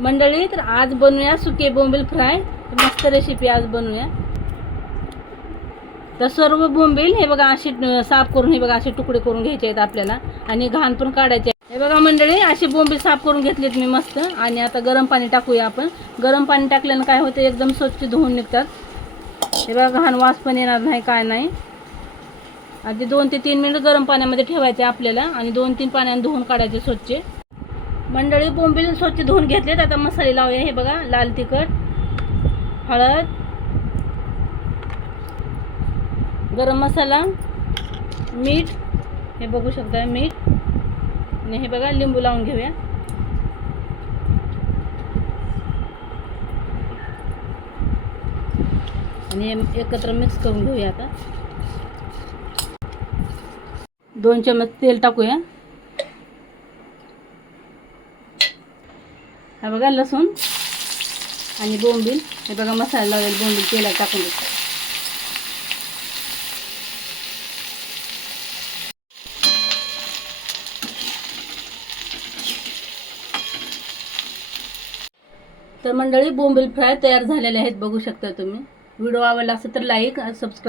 मंडळी, तर आज बनवूया सुके बोंबील फ्राय. मस्त रेसिपी आज बनवूया. तर सर्व बोंबील हे बघा असे साफ करून हे बघा असे तुकडे करून घ्यायचे आहेत आपल्याला आणि घाण पण काढायचे. हे बघा मंडळी, असे बोंबील साफ करून घेतलेत मी मस्त. आणि आता गरम पाणी टाकूया आपण. गरम पाणी टाकल्यानं काय होतं, एकदम स्वच्छ धुवून निघतात. हे बघा घाण वास पण येणार नाही, काय नाही. आधी 2 ते 3 मिनिट गरम पाण्यामध्ये ठेवायचे आपल्याला आणि 2-3 पाण्याने धुवून काढायचे स्वच्छ. मंडळी, बोंबील स्वच्छ धुवून घेतलेत. आता मसाले लावूया. हे बघा लाल तिखट, हळद, गरम मसाला, मीठ, हे बघू शकता मीठ. आणि हे बघा लिंबू लावून घेऊया. आणि एकत्र मिक्स करून घेऊया. आता 2 चमच तेल टाकूया. हा बघा लसूण आणि बोंबील. हे बघा मसाला लावलेला बोंबील तेलात टाकून द्यायचा. तर मंडळी, बोंबील फ्राय तयार झालेले आहेत, बघू शकता तुम्ही. व्हिडिओ आवडला असेल तर लाईक, सबस्क्राईब